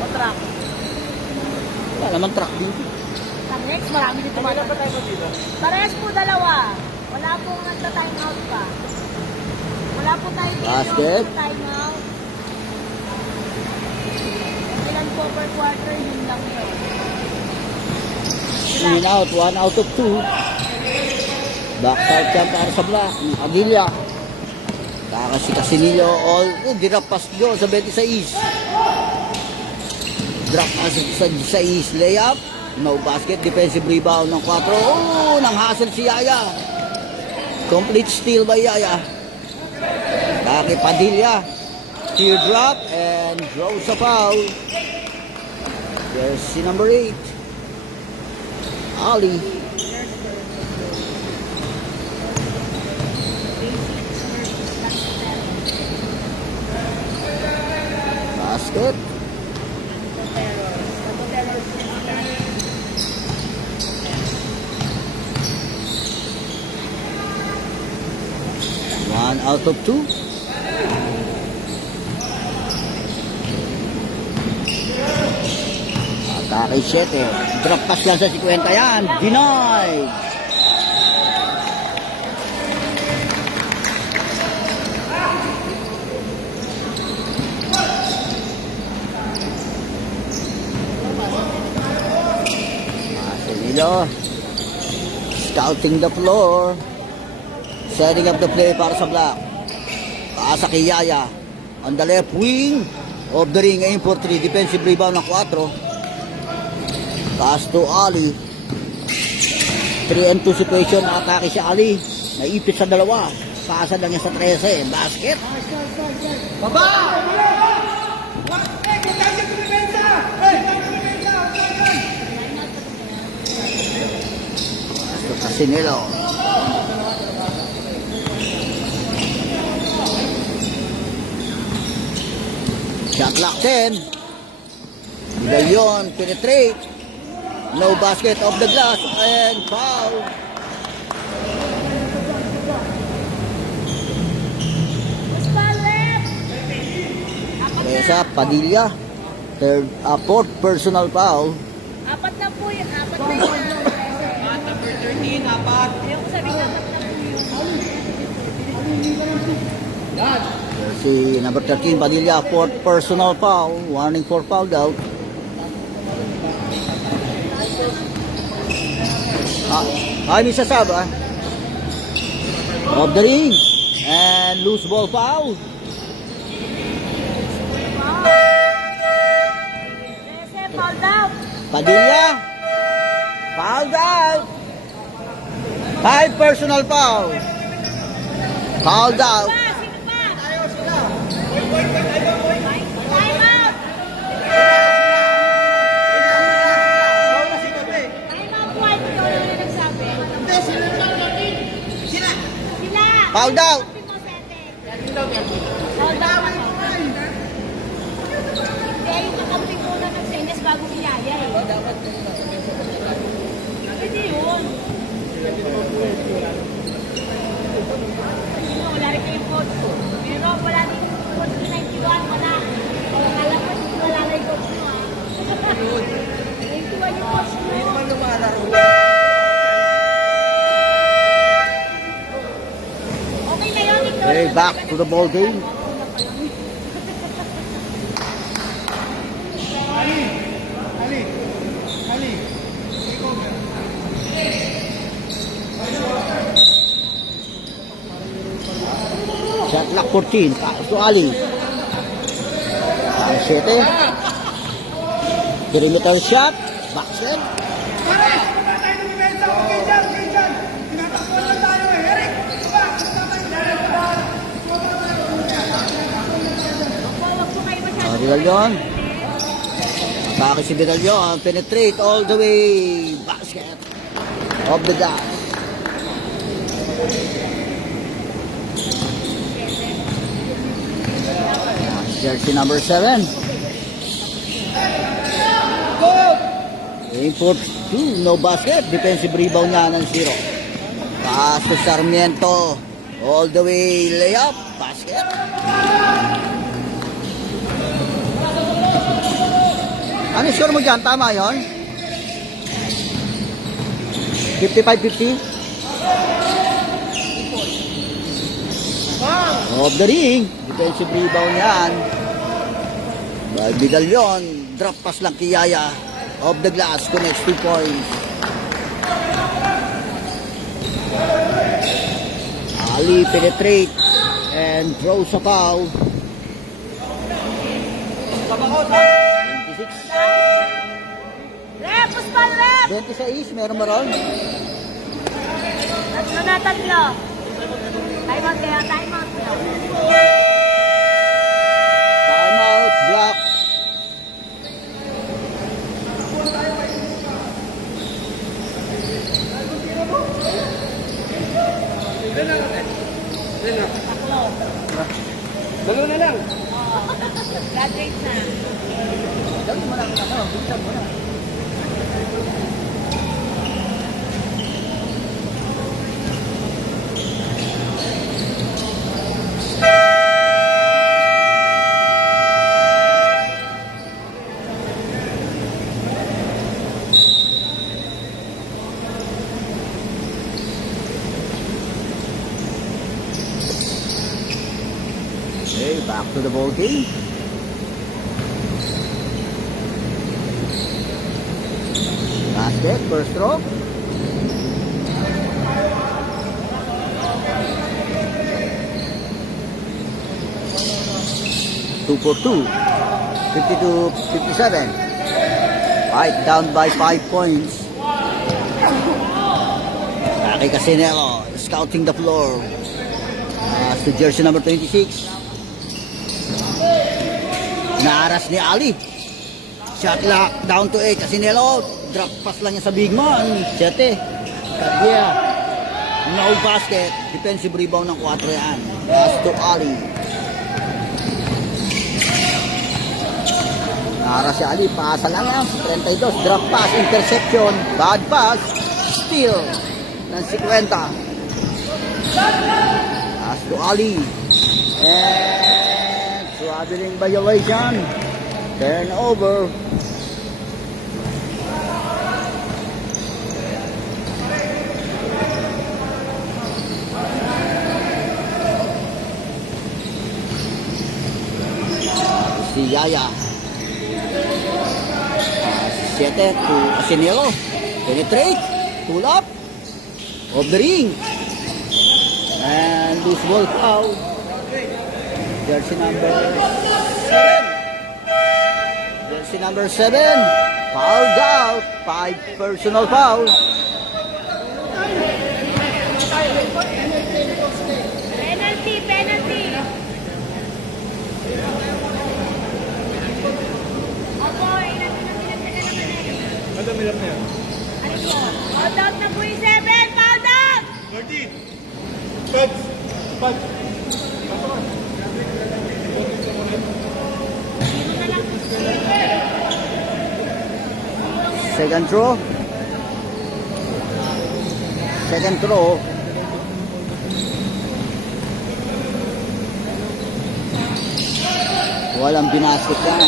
O truck? Wala naman track dito. Sa next, marami dito Parehas po dalawa. Wala pong nagta-time out pa. Wala po tayo dito. Basket. Time out. Ilan po per quarter, yun lang yun. In out, 1 out of 2. Backside jump para sa block. Padilla. Kakasi Casinillo. All, dirap pass go sa 26. Drop pass sa 16. Layup. No basket. Defensive rebound ng 4. Oh, nang hustle si Yaya. Complete steal by Yaya. Kaki Padilla. Teardrop and draws a foul. Jersey number 8. Ali. Basket. One out of 2. Atake 7. Drop pass lang sa 50 yan. Denied. Casemiro. Scouting the floor. Setting up the play para sa block. Paasa kay Yaya. On the left wing of the ring. Aim for 3. Defensive rebound ng 4. Pass to Ali. 3-2 situation. Atake si Ali. Naipit sa 2. Paasa lang niya sa 13. Basket. Baba! Casinello. Shot clock 10. Gayon, penetrate. No basket off the glass and foul. Mesa, Padilla. Fourth personal foul. Apat na po yun. Apat na yun. Number 13, apat. Yung sabi na apat na po yun. Si number 13, Padilla, fourth personal foul. Warning for foul out. Ay, may sasab, ah. Off the ring. And loose ball foul. Rese, fall down. Padilla. Fouled out. 5 personal foul. Fouled out. Sino pa? Time out. Time out po. Ikaw lang na nagsabi. Sila. Fouled out. Fall down. Hindi, yung kakampi ko na nagsenyas bago si Yaya eh. Hindi yun. Wala rin kayong coach. Pero wala din yung coach na 91. Wala. Akala ko wala na yung coach nyo ah. 91 yung coach nyo. Okay na yun. Okay, back to the ball game. Shot clock 14. Pass to Ali. 7. Perimeter shot. Basket. Vidalion. Atake si Vidalion. Penetrate all the way. Basket. Off the glass. Jersey number 7. Aim for 2. No basket. Defensive rebound niya ng 0. Pass to Sarmiento. All the way. Layup. Basket. Ano score mo dyan? Tama yon? 55-50? Off the ring. Defensive rebound yan. Vidalion. Drop pass lang kay Yaya. Off the glass. Connects 2 points. Ali penetrate and throws a foul. 26. Rep, Puspal, rep! 26, meron ba ron? Tatlo na, tatlo. Time out kayo, time out kayo. Time out, block. Tatlo. Dalawa na lang. Oh. Graduate na. Dami mo lang, buksan mo na. Okay, back to the ball game. Basket, first stroke. Two for 2. 52-57. Right, down by 5 points. Taki Casinero, scouting the floor. To jersey number 26. Naaras ni Ali. Shot lock, down to 8. Casinero, drop pass lang niya sa big man. 7. Katia. No basket. Defensive rebound ng 4 yan. Pass to Ali. Naaras si Ali. Pasa lang yan. 32. Drop pass, interception. Bad pass. Steal ng 50. Pass to Ali. And traveling violation. Turnover. Si Yaya. 7 to Casinero. Penetrate. Pull up. Off the ring. And loose ball foul. Jersey number 7. Jersey number 7. Fouled out. 5 personal foul. Penalty, penalty. Opo, ilan Madami lang na yan. ano po? Fouled out na po yung 7! Fouled out! 13. Pads. Pads. Second throw. Second throw. Walang binasket yan.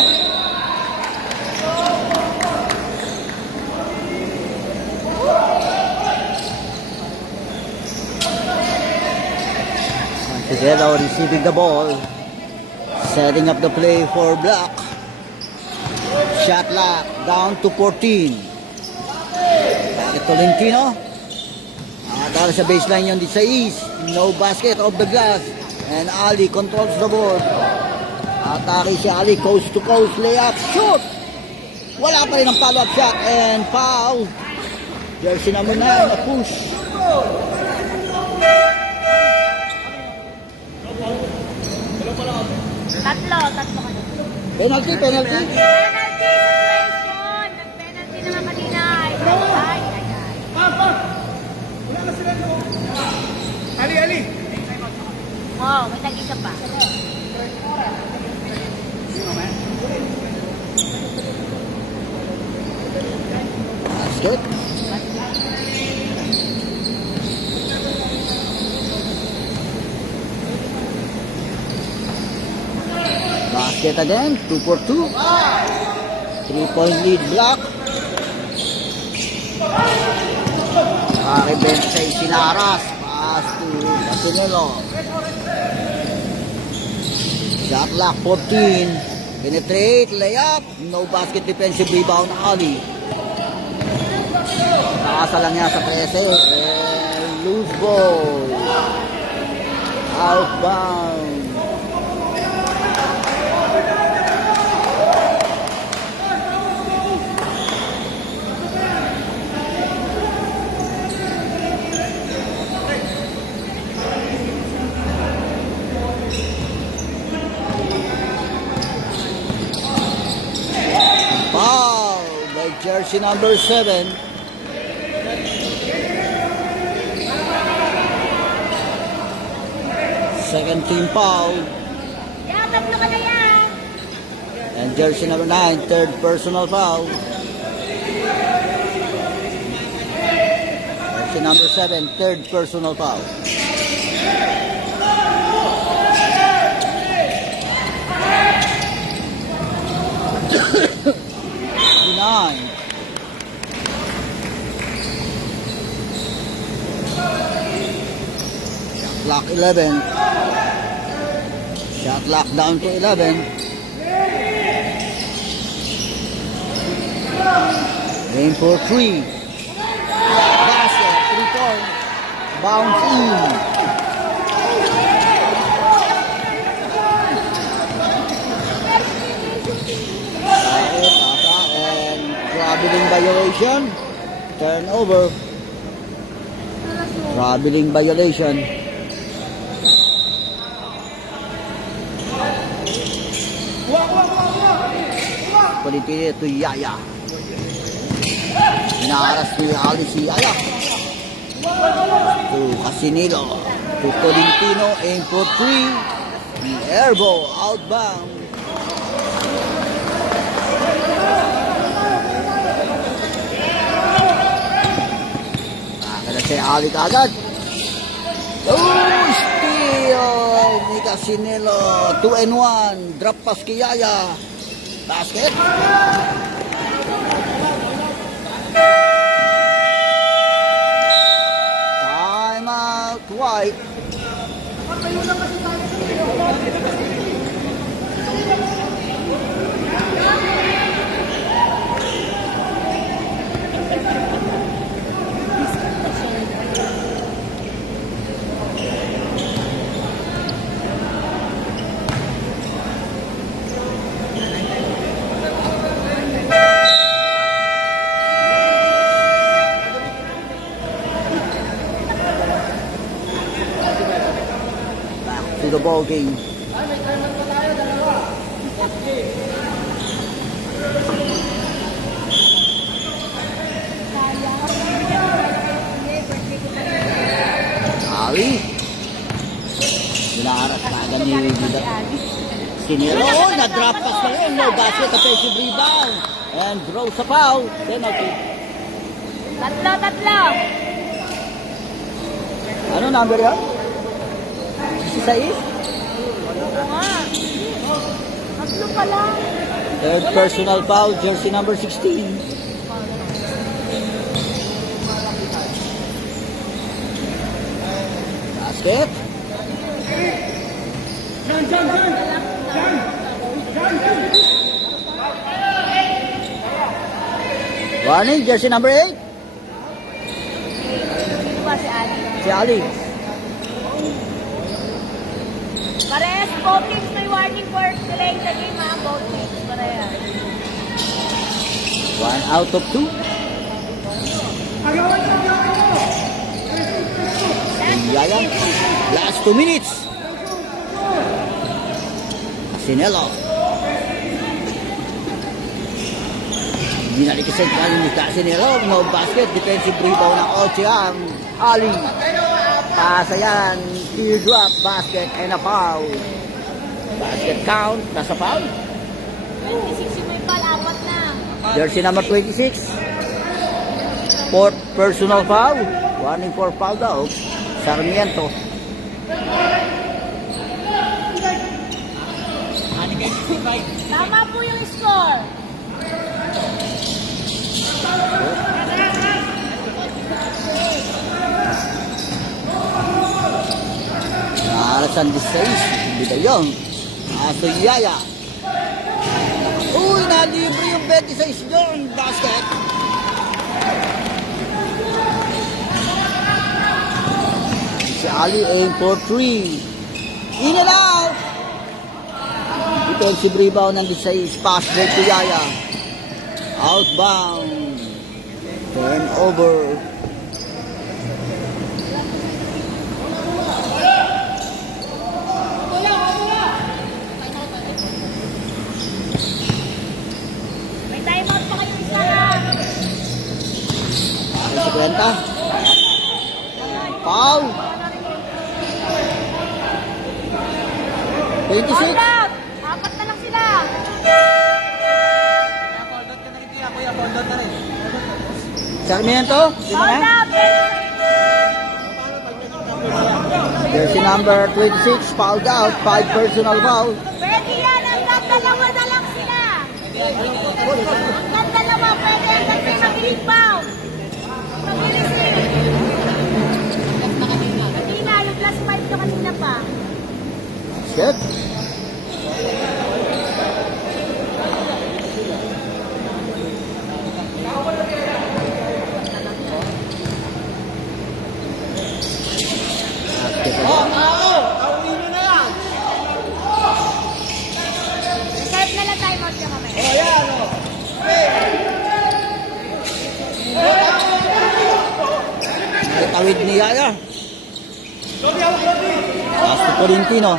Together receiving the ball. Setting up the play for Black. Shot lock down to 14. Bakit Tolentino? Nakatala sa baseline yung 16. No basket off the glass. And Ali controls the board. Atake si Ali coast to coast layup shoot. Wala pa rin ang follow-up shot and foul. Jersey number 9 a push. Tatlo kayo. Penalty, penalty. Penalty situation! Nag-penalty naman kanina. Ay. Ali! Oh, may tag-isa pa. Basket. Basket again, 2 for 2. 3-point lead block. Nakakibenta sa Isinaras. Pass to Casinelo. Shot clock 14. Penetrate, layup. No basket, defensive rebound, Ali. Nakasalang niya sa 13. And loose ball. Outbound. Foul by jersey number 7. Second team foul. Yeah, tatlo ka na yan. And jersey number 9, third personal foul. Jersey number 7, third personal foul. Nine. Shot clock 11. Shot clock down to 11. Aim for 3. Basket, 3-point. Bounce in. And traveling violation. Turnover. Traveling violation. Palitili to Yaya. Inaras ni Ali si Yaya. To Casinelo. To Tolentino. Aim for 3. The airball outbound. Nakakala si Ali kagad. Oh, steal ni Casinelo. 2-1. Drop pass kay Yaya. Basket. Time out. White. To the ball game. Ali. Dinaharap na agad ni Casinelo. Oh, na-drop pass na yun. No basket, offensive rebound. And draws a foul. Penalty. Tatlo. Ano number yan? 16? Tatlo pa lang. Third personal foul, jersey number 16. Basket. Warning, jersey number 8. Sino ba si Ali? Si Ali. Parehas, both teams may warning for delaying the game, ha? Both teams, parehas. 1 out of 2. Yaya. Last 2 minutes. Casinelo. Binalik sa kanya ni Casinero. No basket. Defensive rebound ng Ochiang. Ali. Pasa yan. Teardrop. Basket and a foul. Basket count. Nasa foul. 26 yung may ball, apat na. Jersey number 26. Fourth personal foul. Warning for foul daw. Sarmiento. Tama po yung score. Alasan 16. Hindi ba yun? Aso Yaya. Uy, nalibre yung 26 doon. Basket. Si Ali aim for 3. In and out. Defensive rebound ng 16. Pass break to Yaya. Outbound. Turnover. May timeout pa kayo isa lang. Sa 50. Foul. 26. Hold up! Apat na lang sila. Sarmiento. Sino Hold na? up! Jersey number 26. Fouled out. 5 personal foul. Pwede yan. Hanggang dalawa na lang sila. Hanggang dalawa. Pwede hanggang sa mabilis foul. Mabilis eh. Kanina, yung plus 5 na kanina pa. Shit. Reserve na lang timeout niya kami. Tawid ni Yaya. Pass to Corintino.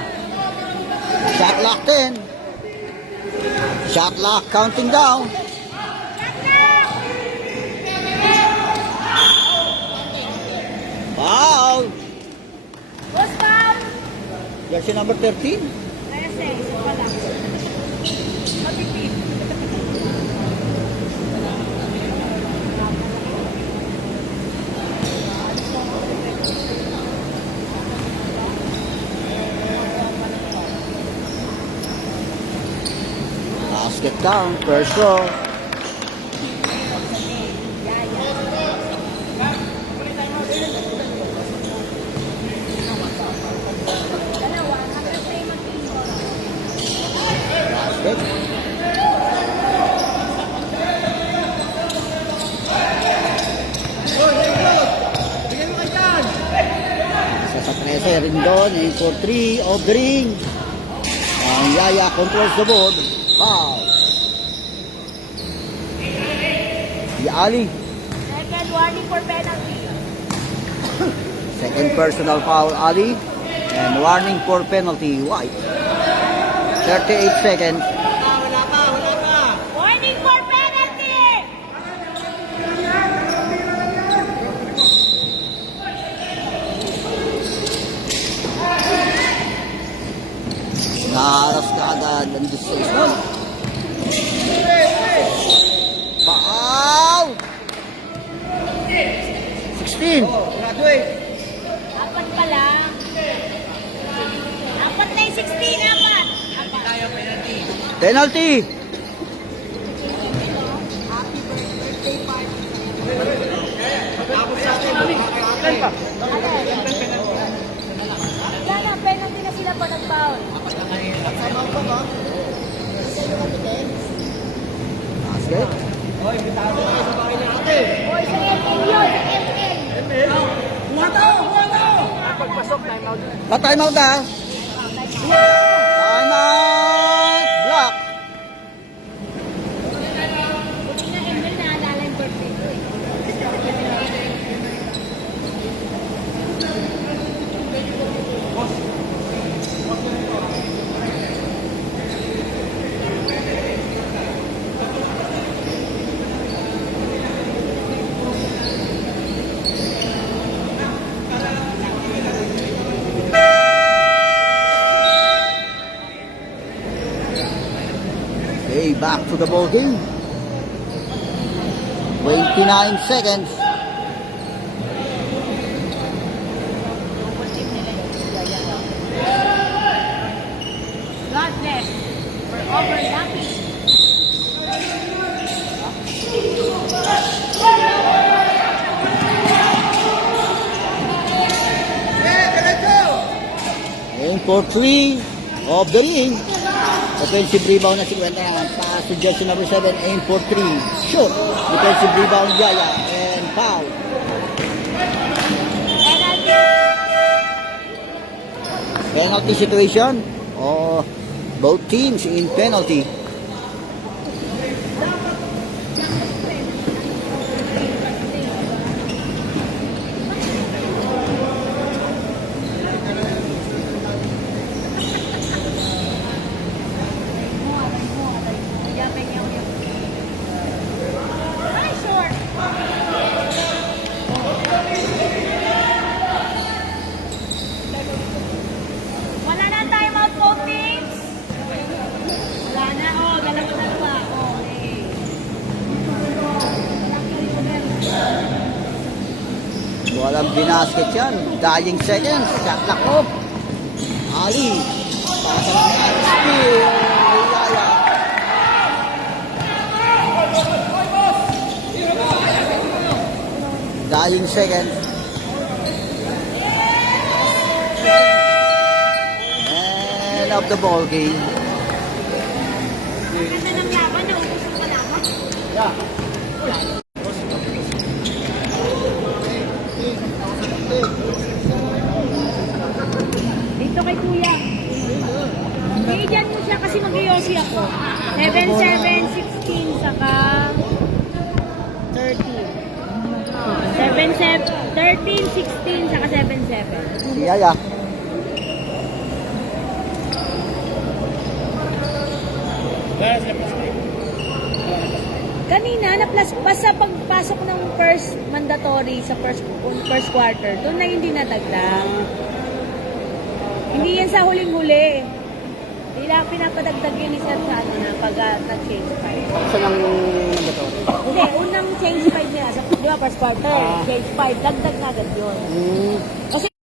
Shot lock 10. Shot lock counting down. Foul. Boss foul. Jersey number 13. Rese. Wala. Matipid. Basket down. First row. Dalawa. Hanggang sa yung mag-score. Basket. Isa sa 13 rin doon. Aim for 3 of the ring. Ang Yaya controls the board. Foul. Si Ali. Second warning for penalty. Second personal foul, Ali. And warning for penalty, White. 38 seconds. Warning for penalty! Naharas ka agad ang 16 nun. Foul! 16. Apat pa lang. Apat na yung 16, apat. Penalty. Wala na, penalty na sila pa nag-foul. Basket. Boy, sa ML yun, sa ML. Pa-time out na. Time out. Block. Buti na ML naalala yung birthday ko eh. Okay, back to the ball game. 29 seconds. Double team nila yung Yaya. God bless. We're overlapping. Aim for 3 of the ring. Offensive rebound na 50 naman. Pass to jersey number 7. Aim for 3. Shoot. Defensive rebound Yaya. And foul. Penalty situation. Oh, both teams in penalty. Ay, short. Wala na time out po, teams. Wala na. Oh, dalawa. Okay. Walang binasket yan. Dying seconds. Shot clock off. Ali. Pasa lang yan. Steal. Yaya. Dying seconds. And of the ball game. Ganda ng laban. Naubos ko laban. Dito kay Kuya. Bigyan mo siya kasi mag-yosi ako. 7, 16, saka 13. 13, 16, saka 7. Si Yaya. Kanina, basta pagpasok ng first mandatory sa first quarter, doon na hindi natagdag. Hindi yan sa huling-huli. Hindi lang pinapadagdag yun isa sa ano na pag nag-change 5. Saan ang nandito? Hindi, unang change 5 niya. Di ba, first quarter, change 5. Dagdag na agad yun. Kasi